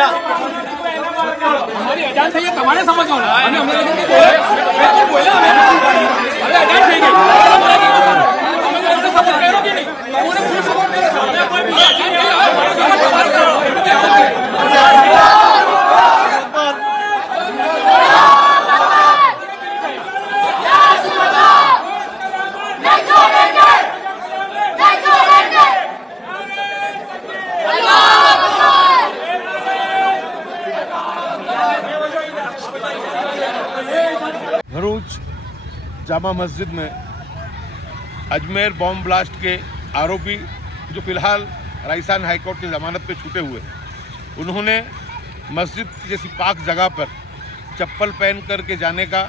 क्या हमारी एजेंट है ये कमाने समझ लो ना हमने हमने बोला अरे एजेंट है ये हमें ऐसे सपोर्ट करो कि नहीं उन्होंने फुल सपोर्ट करो कोई भी एजेंट है भरूच जामा मस्जिद में अजमेर बॉम्ब ब्लास्ट के आरोपी जो फिलहाल राजस्थान हाईकोर्ट की जमानत पे छूटे हुए हैं, उन्होंने मस्जिद जैसी पाक जगह पर चप्पल पहन करके जाने का,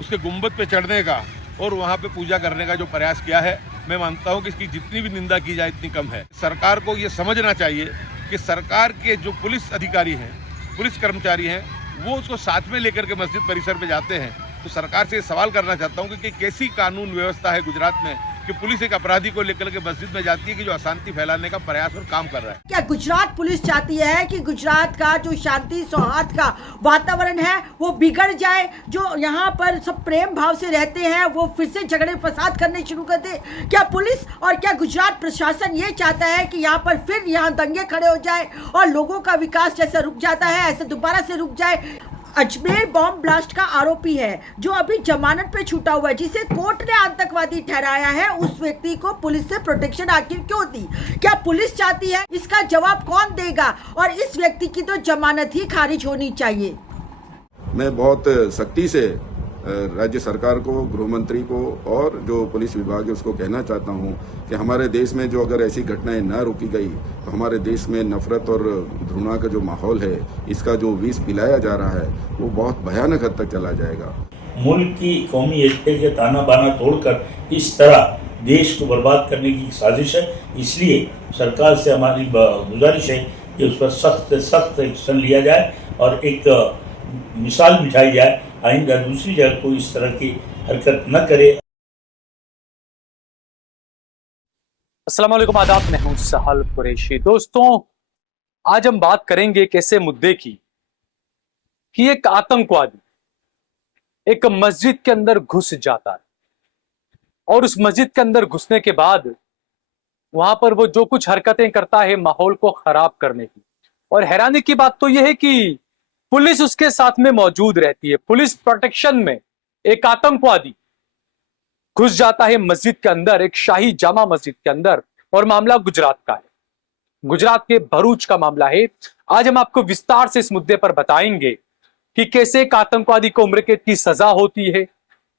उसके गुंबद पे चढ़ने का और वहाँ पे पूजा करने का जो प्रयास किया है, मैं मानता हूँ कि इसकी जितनी भी निंदा की जाए इतनी कम है। सरकार को ये समझना चाहिए कि सरकार के जो पुलिस अधिकारी हैं, पुलिस कर्मचारी हैं, वो उसको साथ में लेकर के मस्जिद परिसर में जाते हैं। तो सरकार से सवाल करना चाहता हूं कि कैसी कानून व्यवस्था है गुजरात में कि पुलिस एक अपराधी को लेकर के मस्जिद में जाती है कि जो अशांति फैलाने का प्रयास और काम कर रहा है। क्या गुजरात पुलिस चाहती है कि गुजरात का जो शांति सौहार्द का वातावरण है वो बिगड़ जाए, जो यहाँ पर सब प्रेम भाव से रहते हैं वो फिर से झगड़े फसाद करने शुरू कर दे? क्या पुलिस और क्या गुजरात प्रशासन ये चाहता है कि यहाँ पर फिर यहाँ दंगे खड़े हो जाए और लोगों का विकास जैसे रुक जाता है ऐसे दोबारा से रुक जाए? अजमेर बॉम्ब ब्लास्ट का आरोपी है जो अभी जमानत पे छूटा हुआ है, जिसे कोर्ट ने आतंकवादी ठहराया है, उस व्यक्ति को पुलिस से प्रोटेक्शन आखिर क्यों दी? क्या पुलिस चाहती है? इसका जवाब कौन देगा? और इस व्यक्ति की तो जमानत ही खारिज होनी चाहिए। मैं बहुत सख्ती से राज्य सरकार को, गृह मंत्री को और जो पुलिस विभाग है उसको कहना चाहता हूं कि हमारे देश में जो अगर ऐसी घटनाएं न रोकी गई तो हमारे देश में नफरत और घृणा का जो माहौल है, इसका जो विष पिलाया जा रहा है वो बहुत भयानक हद तक चला जाएगा। मुल्क की कौमी एकता के ताना बाना तोड़कर इस तरह देश को बर्बाद करने की साजिश है। इसलिए सरकार से हमारी गुजारिश है कि उस पर सख्त से सख्त एक्शन लिया जाए और एक मिसाल बिठाई जाए, आइंदा दूसरी जगह कोई इस तरह की हरकत न करे। अस्सलाम वालेकुम, आदाब, मैं हूं सहल कुरैशी। दोस्तों, आज हम बात करेंगे एक ऐसे मुद्दे की कि एक आतंकवादी एक मस्जिद के अंदर घुस जाता है और उस मस्जिद के अंदर घुसने के बाद वहां पर वो जो कुछ हरकतें करता है माहौल को खराब करने की। और हैरानी की बात तो यह है कि पुलिस उसके साथ में मौजूद रहती है। पुलिस प्रोटेक्शन में एक आतंकवादी घुस जाता है मस्जिद के अंदर, एक शाही जामा मस्जिद के अंदर, और मामला गुजरात का है। गुजरात के भरूच का मामला है। आज हम आपको विस्तार से इस मुद्दे पर बताएंगे कि कैसे एक आतंकवादी को उम्र कैद की सजा होती है,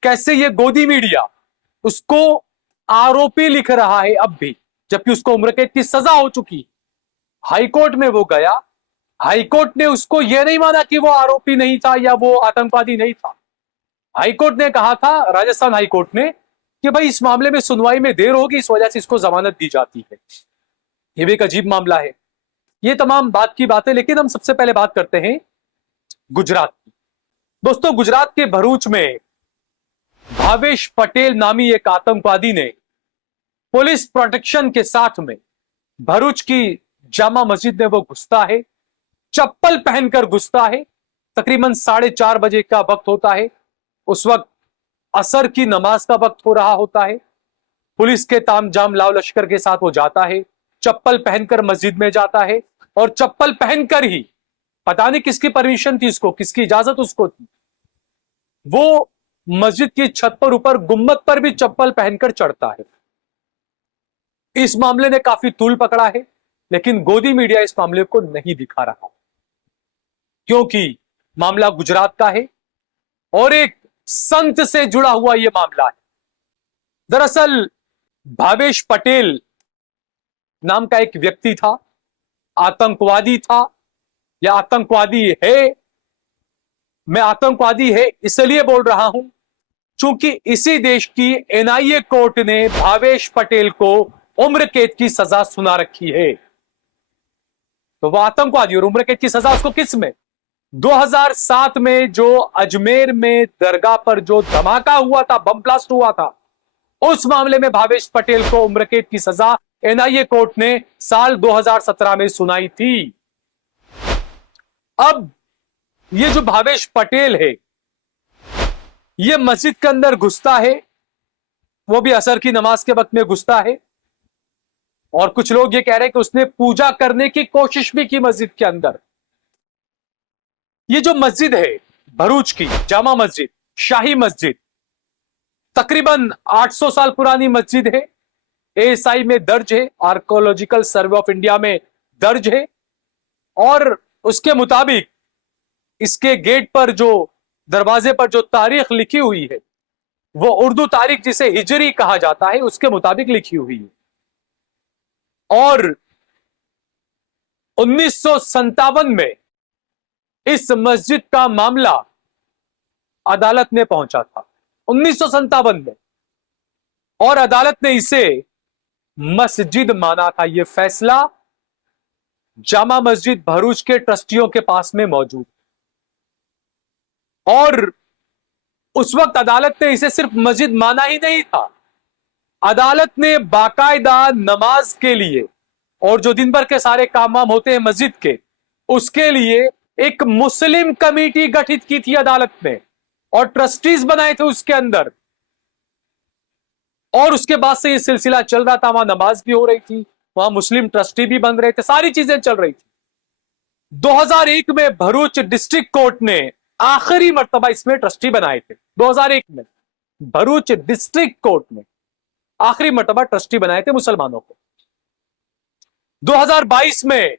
कैसे ये गोदी मीडिया उसको आरोपी लिख रहा है अब भी, जबकि उसको उम्र कैद की सजा हो चुकी। हाईकोर्ट में वो गया, हाईकोर्ट ने उसको यह नहीं माना कि वो आरोपी नहीं था या वो आतंकवादी नहीं था। हाईकोर्ट ने कहा था, राजस्थान हाईकोर्ट ने, कि भाई इस मामले में सुनवाई में देर होगी, इस वजह से इसको जमानत दी जाती है। यह भी एक अजीब मामला है। ये तमाम बात की बातें, लेकिन हम सबसे पहले बात करते हैं गुजरात की। दोस्तों, गुजरात के भरूच में भावेश पटेल नामी एक आतंकवादी ने पुलिस प्रोटेक्शन के साथ में भरूच की जामा मस्जिद में वो घुसता है, चप्पल पहनकर घुसता है। तकरीबन 4:30 बजे का वक्त होता है। उस वक्त असर की नमाज का वक्त हो रहा होता है। पुलिस के तामझाम लाव लश्कर के साथ वो जाता है, चप्पल पहनकर मस्जिद में जाता है, और चप्पल पहनकर ही, पता नहीं किसकी परमिशन थी उसको, किसकी इजाजत उसको थी, वो मस्जिद की छत पर ऊपर गुम्बद पर भी चप्पल पहनकर चढ़ता है। इस मामले ने काफी तूल पकड़ा है, लेकिन गोदी मीडिया इस मामले को नहीं दिखा रहा, क्योंकि मामला गुजरात का है और एक संत से जुड़ा हुआ यह मामला है। दरअसल भावेश पटेल नाम का एक व्यक्ति था, आतंकवादी था या आतंकवादी है। मैं आतंकवादी है इसलिए बोल रहा हूं क्योंकि इसी देश की एनआईए कोर्ट ने भावेश पटेल को उम्र कैद की सजा सुना रखी है। तो वह आतंकवादी, और उम्र कैद की सजा उसको किस में? 2007 में जो अजमेर में दरगाह पर जो धमाका हुआ था, बम ब्लास्ट हुआ था, उस मामले में भावेश पटेल को उम्र कैद की सजा एनआईए कोर्ट ने साल 2017 में सुनाई थी। अब ये जो भावेश पटेल है, ये मस्जिद के अंदर घुसता है, वो भी असर की नमाज के वक्त में घुसता है, और कुछ लोग ये कह रहे हैं कि उसने पूजा करने की कोशिश भी की मस्जिद के अंदर। ये जो मस्जिद है भरूच की जामा मस्जिद, शाही मस्जिद, तकरीबन 800 साल पुरानी मस्जिद है। एएसआई में दर्ज है, आर्कोलॉजिकल सर्वे ऑफ इंडिया में दर्ज है, और उसके मुताबिक इसके गेट पर जो दरवाजे पर जो तारीख लिखी हुई है वो उर्दू तारीख जिसे हिजरी कहा जाता है उसके मुताबिक लिखी हुई है। और 1957 में इस मस्जिद का मामला अदालत में पहुंचा था, 1957 में, और अदालत ने इसे मस्जिद माना था। यह फैसला जामा मस्जिद भरूच के ट्रस्टियों के पास में मौजूद, और उस वक्त अदालत ने इसे सिर्फ मस्जिद माना ही नहीं था, अदालत ने बाकायदा नमाज के लिए और जो दिन भर के सारे काम वाम होते हैं मस्जिद के, उसके लिए एक मुस्लिम कमेटी गठित की थी अदालत ने, और ट्रस्टीज बनाए थे उसके अंदर। और उसके बाद से यह सिलसिला चल रहा था, वहां नमाज भी हो रही थी, वहां मुस्लिम ट्रस्टी भी बन रहे थे, सारी चीजें चल रही थी। 2001 में भरूच डिस्ट्रिक्ट कोर्ट ने आखिरी मर्तबा इसमें ट्रस्टी बनाए थे। 2001 में भरूच डिस्ट्रिक्ट कोर्ट ने आखिरी मर्तबा ट्रस्टी बनाए थे मुसलमानों को। 2022 में,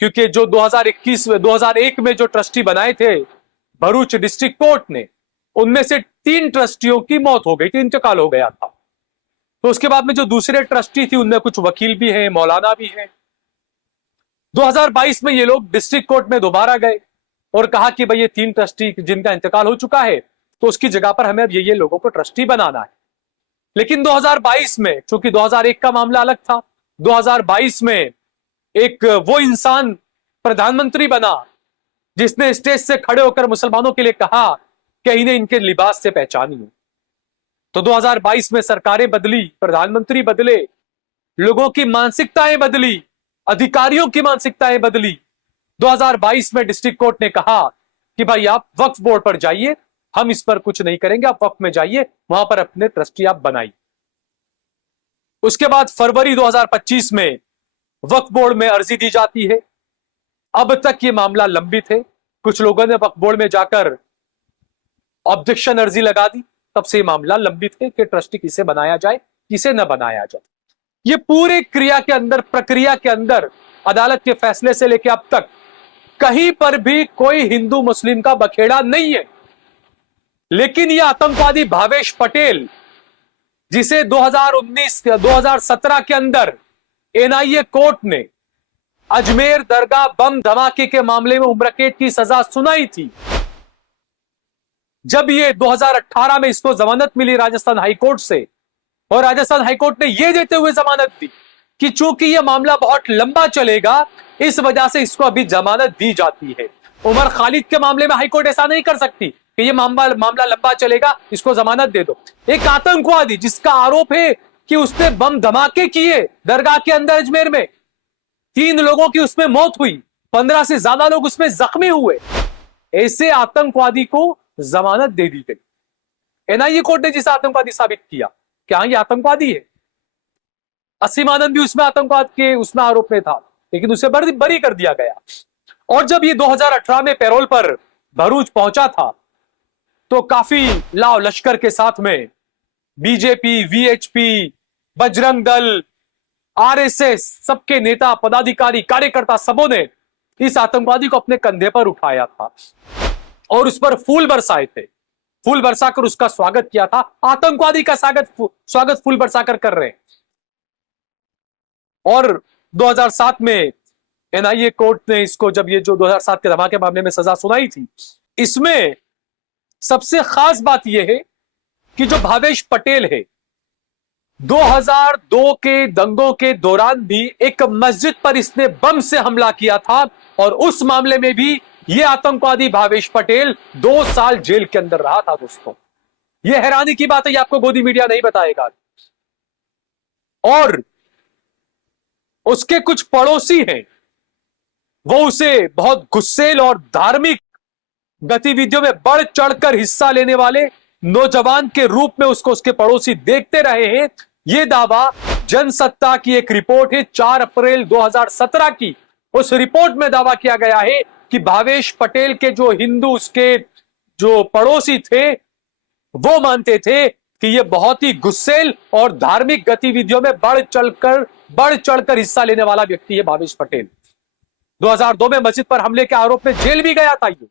क्योंकि जो 2001 में जो ट्रस्टी बनाए थे भरूच डिस्ट्रिक्ट कोर्ट ने, उनमें से 3 ट्रस्टियों की मौत हो गई थी, इंतकाल हो गया था। तो उसके बाद में जो दूसरे ट्रस्टी थी उनमें कुछ वकील भी हैं, मौलाना भी हैं। 2022 में ये लोग डिस्ट्रिक्ट कोर्ट में दोबारा गए और कहा कि भाई ये 3 ट्रस्टी जिनका इंतकाल हो चुका है तो उसकी जगह पर हमें अब ये लोगों को ट्रस्टी बनाना है। लेकिन 2022 में, चूंकि 2001 का मामला अलग था, 2022 में एक वो इंसान प्रधानमंत्री बना जिसने स्टेज से खड़े होकर मुसलमानों के लिए कहा कि इन्हें इनके लिबास से पहचानिए। तो 2022 में सरकारें बदली, प्रधानमंत्री बदले, लोगों की मानसिकताएं बदली, अधिकारियों की मानसिकताएं बदली। 2022 में डिस्ट्रिक्ट कोर्ट ने कहा कि भाई आप वक्फ बोर्ड पर जाइए, हम इस पर कुछ नहीं करेंगे, आप वक्फ में जाइए, वहां पर अपने ट्रस्टी आप बनाइए। उसके बाद फरवरी 2025 में वक्फ बोर्ड में अर्जी दी जाती है। अब तक ये मामला लंबित है, कुछ लोगों ने वक्फ बोर्ड में जाकर ऑब्जेक्शन अर्जी लगा दी, तब से मामला लंबित है कि ट्रस्टी किसे बनाया जाए, किसे न बनाया जाए। ये पूरे प्रक्रिया के अंदर अदालत के फैसले से लेकर अब तक कहीं पर भी कोई हिंदू मुस्लिम का बखेड़ा नहीं है। लेकिन यह आतंकवादी भावेश पटेल, जिसे 2017 के अंदर एनआईए कोर्ट ने अजमेर दरगाह बम धमाके के मामले में उम्र कैद की सजा सुनाई थी, जब ये 2018 में इसको जमानत मिली राजस्थान हाईकोर्ट से, और राजस्थान हाईकोर्ट ने यह देते हुए जमानत दी कि चूंकि यह मामला बहुत लंबा चलेगा, इस वजह से इसको अभी जमानत दी जाती है। उमर खालिद के मामले में हाईकोर्ट ऐसा नहीं कर सकती कि यह मामला लंबा चलेगा, इसको जमानत दे दो। एक आतंकवादी जिसका आरोप है कि उसने बम धमाके किए दरगाह के अंदर अजमेर में, 3 लोगों की उसमें मौत हुई, 15 से ज्यादा लोग उसमें जख्मी हुए, ऐसे आतंकवादी को जमानत दे दी गई। एनआईए कोर्ट ने जिसे आतंकवादी साबित किया कि हाँ ये आतंकवादी है। असीम आनंद भी उसमें आतंकवाद के उसमें आरोप में था, लेकिन उसे बरी कर दिया गया। और जब ये 2018 में पैरोल पर भरूच पहुंचा था तो काफी लाव लश्कर के साथ में BJP, VHP, Bajrang Dal, RSS, सबके नेता, पदाधिकारी, कार्यकर्ता, सबों ने इस आतंकवादी को अपने कंधे पर उठाया था और उस पर फूल बरसाए थे, फूल बरसाकर उसका स्वागत किया था। आतंकवादी का स्वागत फूल बरसाकर कर रहे हैं। और 2007 में एनआईए कोर्ट ने इसको, जब ये जो 2007 के धमाके मामले में सजा सुनाई थी, इसमें सबसे खास बात यह है कि जो भावेश पटेल है, 2002 के दंगों के दौरान भी एक मस्जिद पर इसने बम से हमला किया था, और उस मामले में भी यह आतंकवादी भावेश पटेल 2 साल जेल के अंदर रहा था। दोस्तों, यह हैरानी की बात है, आपको गोदी मीडिया नहीं बताएगा। और उसके कुछ पड़ोसी हैं वो उसे बहुत गुस्सेल और धार्मिक गतिविधियों में बढ़ चढ़कर हिस्सा लेने वाले नौजवान के रूप में उसको उसके पड़ोसी देखते रहे हैं। यह दावा जनसत्ता की एक रिपोर्ट है 4 अप्रैल 2017 की। उस रिपोर्ट में दावा किया गया है कि भावेश पटेल के जो हिंदू उसके जो पड़ोसी थे वो मानते थे कि यह बहुत ही गुस्सेल और धार्मिक गतिविधियों में बढ़ चढ़कर हिस्सा लेने वाला व्यक्ति है भावेश पटेल। 2002 में मस्जिद पर हमले के आरोप में जेल भी गया था ये,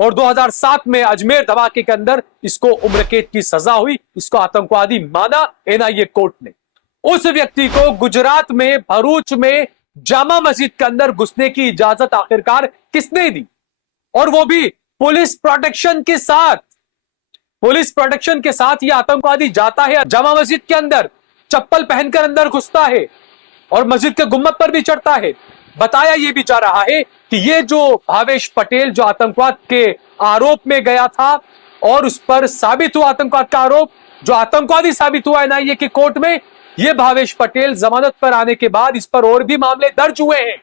और 2007 में अजमेर धमाके के अंदर इसको उम्र कैद की सजा हुई। इसको आतंकवादी माना एनआईए कोर्ट ने। उस व्यक्ति को गुजरात में भरूच में जामा मस्जिद के अंदर घुसने की इजाजत आखिरकार किसने दी, और वो भी पुलिस प्रोटेक्शन के साथ। पुलिस प्रोटेक्शन के साथ यह आतंकवादी जाता है जामा मस्जिद के अंदर, चप्पल पहनकर अंदर घुसता है और मस्जिद के गुम्बद पर भी चढ़ता है। बताया यह भी जा रहा है कि यह जो भावेश पटेल जो आतंकवाद के आरोप में गया था और उस पर साबित हुआ आतंकवाद का आरोप, जो आतंकवादी साबित हुआ एनआईए की कोर्ट में, यह भावेश पटेल जमानत पर आने के बाद इस पर और भी मामले दर्ज हुए हैं।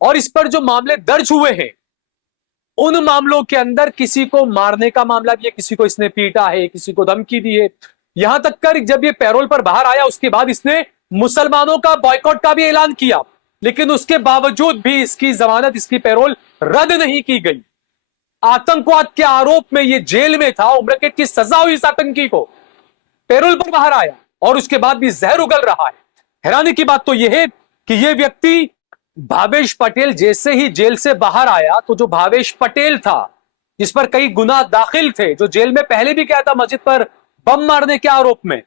और इस पर जो मामले दर्ज हुए हैं उन मामलों के अंदर किसी को मारने का मामला भी है, किसी को इसने पीटा है, किसी को धमकी दी है। यहां तक कर जब ये पैरोल पर बाहर आया उसके बाद इसने मुसलमानों का बॉयकॉट का भी ऐलान किया, लेकिन उसके बावजूद भी इसकी जमानत, इसकी पैरोल रद्द नहीं की गई। आतंकवाद के आरोप में ये जेल में था, उम्र कैद की सजा हुई इस आतंकी को, पैरोल पर बाहर आया और उसके बाद भी जहर उगल रहा है। हैरानी की बात तो यह है कि यह व्यक्ति भावेश पटेल जैसे ही जेल से बाहर आया तो जो भावेश पटेल था जिस पर कई गुनाह दाखिल थे, जो जेल में पहले भी गया था मस्जिद पर बम मारने के आरोप में,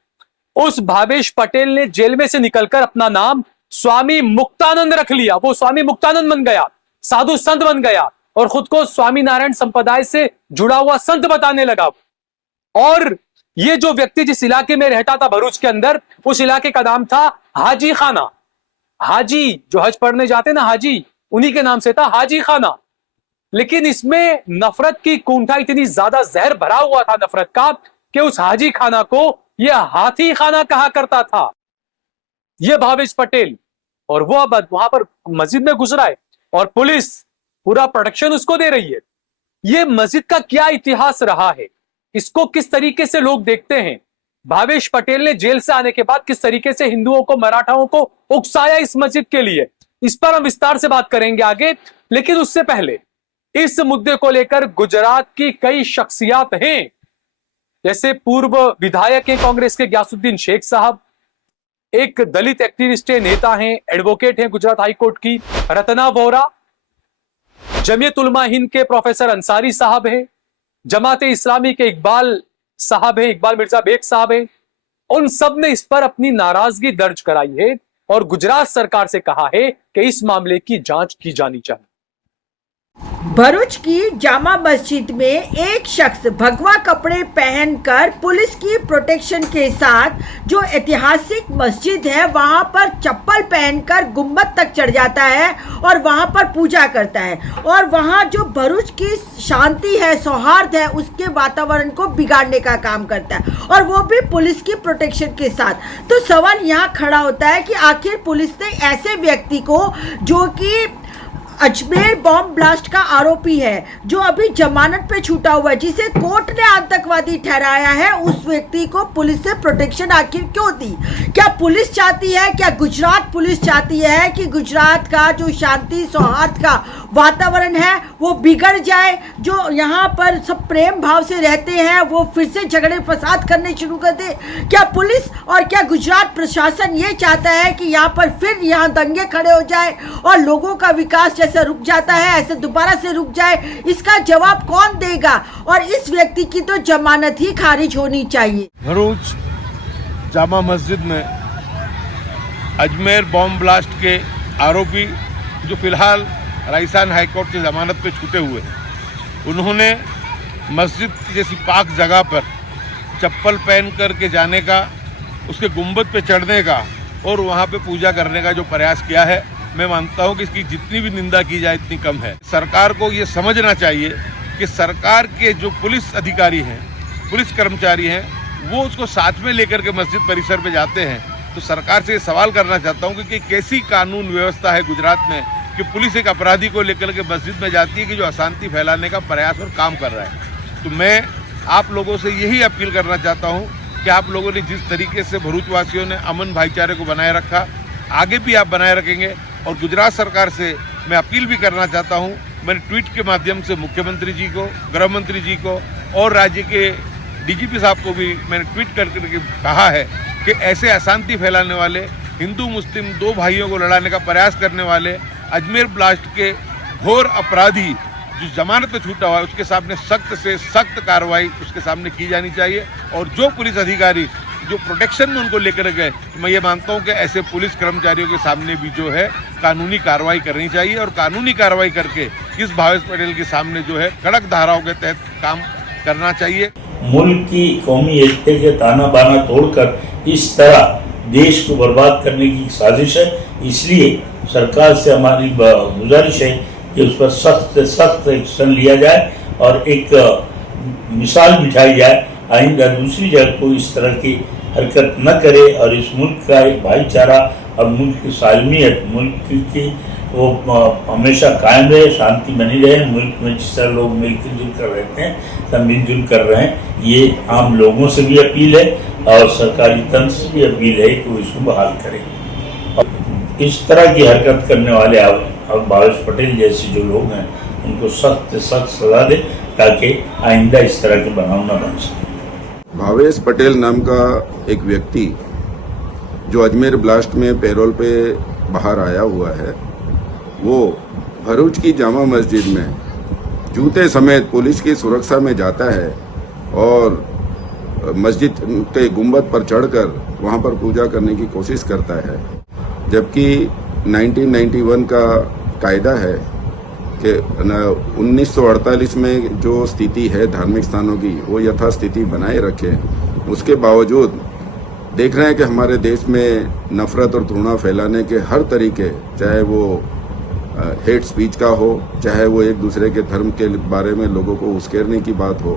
उस भावेश पटेल ने जेल में से निकलकर अपना नाम स्वामी मुक्तानंद रख लिया। वो स्वामी मुक्तानंद बन गया, साधु संत बन गया और खुद को स्वामी नारायण संप्रदाय से जुड़ा हुआ संत बताने लगा। और ये जो व्यक्ति जिस इलाके में रहता था भरूच के अंदर, उस इलाके का नाम था हाजी खाना। हाजी जो हज पढ़ने जाते ना, हाजी, उन्हीं के नाम से था हाजी खाना। लेकिन इसमें नफरत की कुंठा इतनी ज्यादा जहर भरा हुआ था नफरत का कि उस हाजी खाना को यह हाथी खाना कहा करता था यह भावेश पटेल। और वो अब वहां पर मस्जिद में घुस रहा है और पुलिस पूरा प्रोटेक्शन उसको दे रही है। यह मस्जिद का क्या इतिहास रहा है, इसको किस तरीके से लोग देखते हैं, भावेश पटेल ने जेल से आने के बाद किस तरीके से हिंदुओं को, मराठाओं को उकसाया इस मस्जिद के लिए, इस पर हम विस्तार से बात करेंगे आगे। लेकिन उससे पहले इस मुद्दे को लेकर गुजरात की कई शख्सियात हैं, जैसे पूर्व विधायक हैं कांग्रेस के गयासुद्दीन शेख साहब, एक दलित एक्टिविस्ट नेता हैं, एडवोकेट हैं गुजरात हाईकोर्ट की रत्ना वोरा, जमीयत उलमा हिंद के प्रोफेसर अंसारी साहब हैं, जमाते इस्लामी के इकबाल साहब हैं, इकबाल मिर्जा बेग साहब हैं। उन सब ने इस पर अपनी नाराजगी दर्ज कराई है और गुजरात सरकार से कहा है कि इस मामले की जांच की जानी चाहिए। भरूच की जामा मस्जिद में एक शख्स भगवा कपड़े पहनकर पुलिस की प्रोटेक्शन के साथ जो ऐतिहासिक मस्जिद है वहां पर चप्पल पहनकर गुंबद तक चढ़ जाता है और वहां पर पूजा करता है और वहां जो भरूच की शांति है, सौहार्द है, उसके वातावरण को बिगाड़ने का काम करता है और वो भी पुलिस की प्रोटेक्शन के साथ। तो सवाल यहाँ खड़ा होता है कि आखिर पुलिस ने ऐसे व्यक्ति को जो कि अजमेर बॉम्ब ब्लास्ट का आरोपी है, जो अभी जमानत पे छूटा हुआ है, जिसे कोर्ट ने आतंकवादी ठहराया है, उस व्यक्ति को पुलिस से प्रोटेक्शन आखिर क्यों दी? क्या पुलिस चाहती है, क्या गुजरात पुलिस चाहती है कि गुजरात का जो शांति सौहार्द का वातावरण है वो बिगड़ जाए, जो यहाँ पर सब प्रेम भाव से रहते हैं वो फिर से झगड़े फसाद करने शुरू कर दे? क्या पुलिस और क्या गुजरात प्रशासन ये चाहता है कि यहाँ पर फिर यहाँ दंगे खड़े हो जाए और लोगों का विकास जैसे रुक जाता है ऐसे दोबारा से रुक जाए? इसका जवाब कौन देगा? और इस व्यक्ति की तो जमानत ही खारिज होनी चाहिए। भरूच जामा मस्जिद में अजमेर बॉम्ब ब्लास्ट के आरोपी जो फिलहाल राजस्थान हाईकोर्ट की जमानत पे छूटे हुए हैं, उन्होंने मस्जिद जैसी पाक जगह पर चप्पल पहन करके जाने का, उसके गुंबद पे चढ़ने का और वहाँ पे पूजा करने का जो प्रयास किया है, मैं मानता हूँ कि इसकी जितनी भी निंदा की जाए इतनी कम है। सरकार को ये समझना चाहिए कि सरकार के जो पुलिस अधिकारी हैं, पुलिस कर्मचारी हैं, वो उसको साथ में लेकर के मस्जिद परिसर में जाते हैं। तो सरकार से ये सवाल करना चाहता हूँ कि कैसी कानून व्यवस्था है गुजरात में कि पुलिस एक अपराधी को लेकर के मस्जिद में जाती है कि जो अशांति फैलाने का प्रयास और काम कर रहा है। तो मैं आप लोगों से यही अपील करना चाहता हूं कि आप लोगों ने जिस तरीके से भरूच वासियों ने अमन भाईचारे को बनाए रखा, आगे भी आप बनाए रखेंगे। और गुजरात सरकार से मैं अपील भी करना चाहता हूं, मैंने ट्वीट के माध्यम से मुख्यमंत्री जी को, गृह मंत्री जी को और राज्य के डीजीपी साहब को भी मैंने ट्वीट करके कहा है कि ऐसे अशांति फैलाने वाले, हिंदू मुस्लिम दो भाइयों को लड़ाने का प्रयास करने वाले अजमेर ब्लास्ट के घोर अपराधी जो जमानत पे छूटा हुआ है, उसके सामने सख्त से सख्त कार्रवाई उसके सामने की जानी चाहिए। और जो पुलिस अधिकारी जो प्रोटेक्शन में उनको लेकर गए, मैं ये मानता हूँ कि ऐसे पुलिस कर्मचारियों के सामने भी जो है कानूनी कार्रवाई करनी चाहिए और कानूनी कार्रवाई करके इस भावेश पटेल के सामने जो है कड़क धाराओं के तहत काम करना चाहिए। मुल्क की कौमी एकता के ताना बाना तोड़कर इस तरह देश को बर्बाद करने की साजिश है। इसलिए सरकार से हमारी गुजारिश है कि उस पर सख्त से सख्त एक्शन लिया जाए और एक मिसाल बिठाई जाए, आइंदा दूसरी जगह को इस तरह की हरकत न करे और इस मुल्क का एक भाईचारा और मुल्क की सालमियत, मुल्क की वो हमेशा कायम रहे, शांति बनी रहे। मुल्क में जिस तरह लोग मिलजुल कर रहते हैं, सब मिलजुल कर रहे हैं। ये आम लोगों से भी अपील है और सरकारी तंत्र से भी अपील है कि वो इसको बहाल करें। और इस तरह की हरकत करने वाले भावेश पटेल जैसे जो लोग हैं उनको सख्त से सख्त सजा दे ताकि आइंदा इस तरह के बनाव न बन सके। भावेश पटेल नाम का एक व्यक्ति जो अजमेर ब्लास्ट में पैरोल पे बाहर आया हुआ है, वो भरूच की जामा मस्जिद में जूते समेत पुलिस की सुरक्षा में जाता है और मस्जिद के गुंबद पर चढ़कर वहां पर पूजा करने की कोशिश करता है। जबकि 1991 का कायदा है कि 1948 में जो स्थिति है धार्मिक स्थानों की वो यथास्थिति बनाए रखे। उसके बावजूद देख रहे हैं कि हमारे देश में नफरत और घृणा फैलाने के हर तरीके, चाहे वो हेट स्पीच का हो, चाहे वो एक दूसरे के धर्म के बारे में लोगों को उस्केरने की बात हो,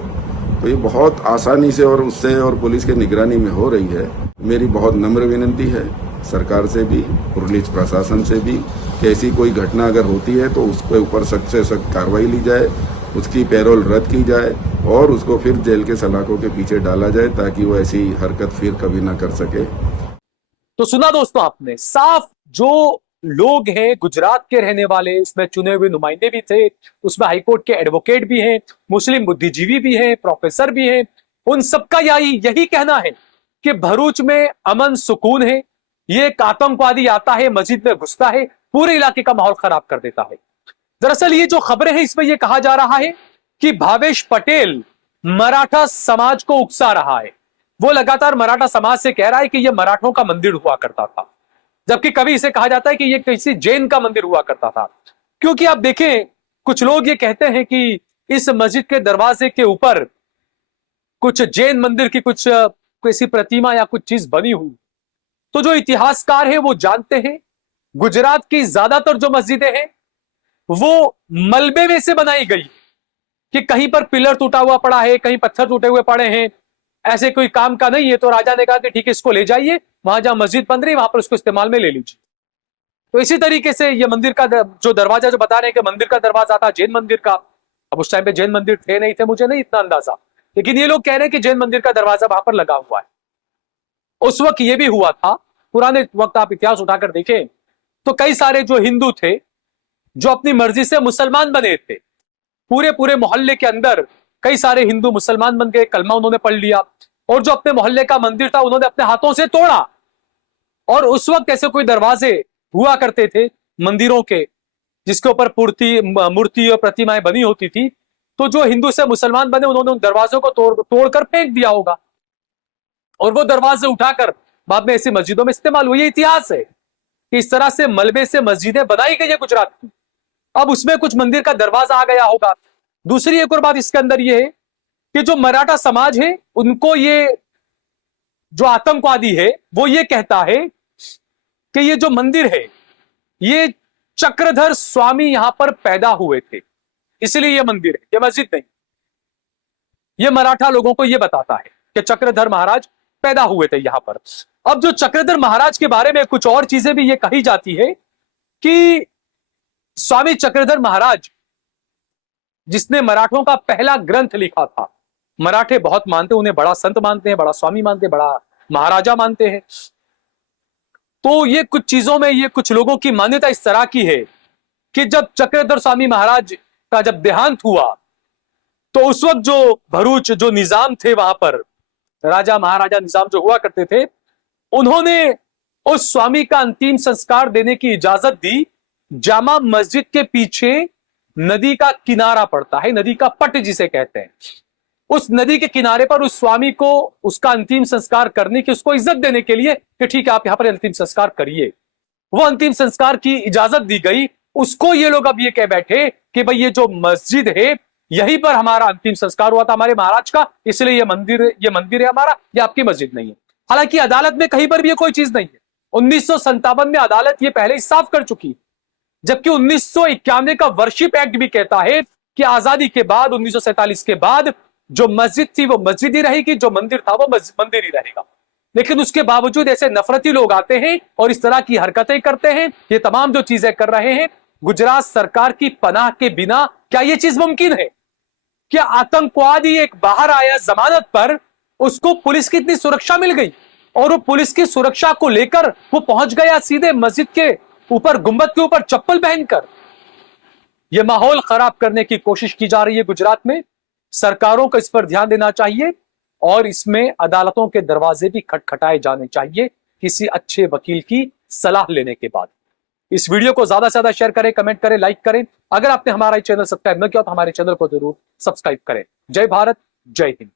तो ये बहुत आसानी से और उससे और पुलिस के निगरानी में हो रही है। मेरी बहुत नम्र विनती है सरकार से भी, पुलिस प्रशासन से भी कि ऐसी कोई घटना अगर होती है तो उसके ऊपर सख्त से सख्त कार्रवाई ली जाए, उसकी पैरोल रद्द की जाए और उसको फिर जेल के सलाखों के पीछे डाला जाए ताकि वो ऐसी हरकत फिर कभी ना कर सके। तो सुना दोस्तों आपने, साफ जो लोग हैं गुजरात के रहने वाले, उसमें चुने हुए नुमाइंदे भी थे, उसमें हाईकोर्ट के एडवोकेट भी हैं, मुस्लिम बुद्धिजीवी भी हैं, प्रोफेसर भी हैं, उन सबका यही कहना है कि भरूच में अमन सुकून है, ये एक आतंकवादी आता है, मस्जिद में घुसता है, पूरे इलाके का माहौल खराब कर देता है। दरअसल ये जो खबरें हैं इसमें यह कहा जा रहा है कि भावेश पटेल मराठा समाज को उकसा रहा है। वो लगातार मराठा समाज से कह रहा है कि यह मराठों का मंदिर हुआ करता था, जबकि कभी इसे कहा जाता है कि यह किसी जैन का मंदिर हुआ करता था। क्योंकि आप देखें, कुछ लोग ये कहते हैं कि इस मस्जिद के दरवाजे के ऊपर कुछ जैन मंदिर की कुछ ऐसी प्रतिमा या कुछ चीज बनी हुई। तो जो इतिहासकार हैं वो जानते हैं गुजरात की ज्यादातर जो मस्जिदें हैं वो मलबे में से बनाई गई, कि कहीं पर पिलर टूटा हुआ पड़ा है, कहीं पत्थर टूटे हुए पड़े हैं, ऐसे कोई काम का नहीं है। तो राजा ने कहा कि ठीक है, इसको ले जाइए, वहां जहां मस्जिद बन रही वहां पर उसको इस्तेमाल में ले लीजिए। तो इसी तरीके से ये मंदिर का जो दरवाजा जो बता रहे हैं कि मंदिर का दरवाजा था जैन मंदिर का। अब उस टाइम पे जैन मंदिर थे नहीं थे मुझे नहीं इतना अंदाजा, लेकिन ये लोग कह रहे हैं कि जैन मंदिर का दरवाजा वहां पर लगा हुआ है। उस वक्त ये भी हुआ था, पुराने वक्त आप इतिहास उठाकर देखें तो कई सारे जो हिंदू थे जो अपनी मर्जी से मुसलमान बने थे, पूरे मोहल्ले के अंदर कई सारे हिंदू मुसलमान बन गए, कलमा उन्होंने पढ़ लिया और जो अपने मोहल्ले का मंदिर था उन्होंने अपने हाथों से तोड़ा। और उस वक्त ऐसे कोई दरवाजे हुआ करते थे मंदिरों के जिसके ऊपर मूर्ति और प्रतिमाएं बनी होती थी, तो जो हिंदू से मुसलमान बने उन्होंने उन दरवाजों को तोड़कर फेंक दिया होगा और वो दरवाजे उठाकर बाद में ऐसी मस्जिदों में इस्तेमाल हुई। इतिहास है कि इस तरह से मलबे से मस्जिदें बनाई गई है गुजरात की। अब उसमें कुछ मंदिर का दरवाजा आ गया होगा। दूसरी एक और बात इसके अंदर यह है कि जो मराठा समाज है उनको ये जो आतंकवादी है वो ये कहता है कि ये जो मंदिर है ये चक्रधर स्वामी यहां पर पैदा हुए थे, इसलिए ये मंदिर है, ये मस्जिद नहीं। ये मराठा लोगों को ये बताता है कि चक्रधर महाराज पैदा हुए थे यहां पर। अब जो चक्रधर महाराज के बारे में कुछ और चीजें भी ये कही जाती है कि स्वामी चक्रधर महाराज, जिसने मराठों का पहला ग्रंथ लिखा था, मराठे बहुत मानते, उन्हें बड़ा संत मानते हैं, बड़ा स्वामी मानते हैं, बड़ा महाराजा मानते हैं। तो ये कुछ चीजों में ये कुछ लोगों की मान्यता इस तरह की है कि जब चक्रधर स्वामी महाराज का जब देहांत हुआ तो उस वक्त जो भरूच जो निजाम थे, वहां पर राजा महाराजा निजाम जो हुआ करते थे, उन्होंने उस स्वामी का अंतिम संस्कार देने की इजाजत दी। जामा मस्जिद के पीछे नदी का किनारा पड़ता है, नदी का पट जिसे कहते हैं, उस नदी के किनारे पर उस स्वामी को उसका अंतिम संस्कार करने की, उसको इज्जत देने के लिए कि ठीक है आप यहां पर अंतिम संस्कार करिए, वो अंतिम संस्कार की इजाजत दी गई। उसको ये लोग अब ये कह बैठे कि भाई ये जो मस्जिद है यहीं पर हमारा अंतिम संस्कार हुआ था हमारे महाराज का, इसलिए ये मंदिर है हमारा, ये आपकी मस्जिद नहीं है। हालांकि अदालत में कहीं पर भी ये कोई चीज नहीं है। 1957 में अदालत ये पहले ही साफ कर चुकी, जबकि 1991 का वर्शिप एक्ट भी कहता है कि आजादी के बाद 1947 के बाद जो मस्जिद थी वो मस्जिद ही रहेगी, जो मंदिर था वो मंदिर ही रहेगा। लेकिन उसके बावजूद ऐसे नफरती लोग आते हैं और इस तरह की हरकतें करते हैं, ये तमाम जो चीजें कर रहे हैं गुजरात सरकार की पनाह के बिना। क्या ये चीज मुमकिन है? क्या आतंकवादी एक बाहर आया जमानत पर, उसको पुलिस की इतनी सुरक्षा मिल गई और वो पुलिस की सुरक्षा को लेकर वो पहुंच गया सीधे मस्जिद के ऊपर, गुंबद के ऊपर चप्पल पहनकर? यह माहौल खराब करने की कोशिश की जा रही है गुजरात में। सरकारों को इस पर ध्यान देना चाहिए और इसमें अदालतों के दरवाजे भी खटखटाए जाने चाहिए किसी अच्छे वकील की सलाह लेने के बाद। इस वीडियो को ज्यादा से ज्यादा शेयर करें, कमेंट करें, लाइक करें। अगर आपने हमारा चैनल सब्सक्राइब न किया तो हमारे चैनल को जरूर सब्सक्राइब करें। जय भारत, जय हिंद।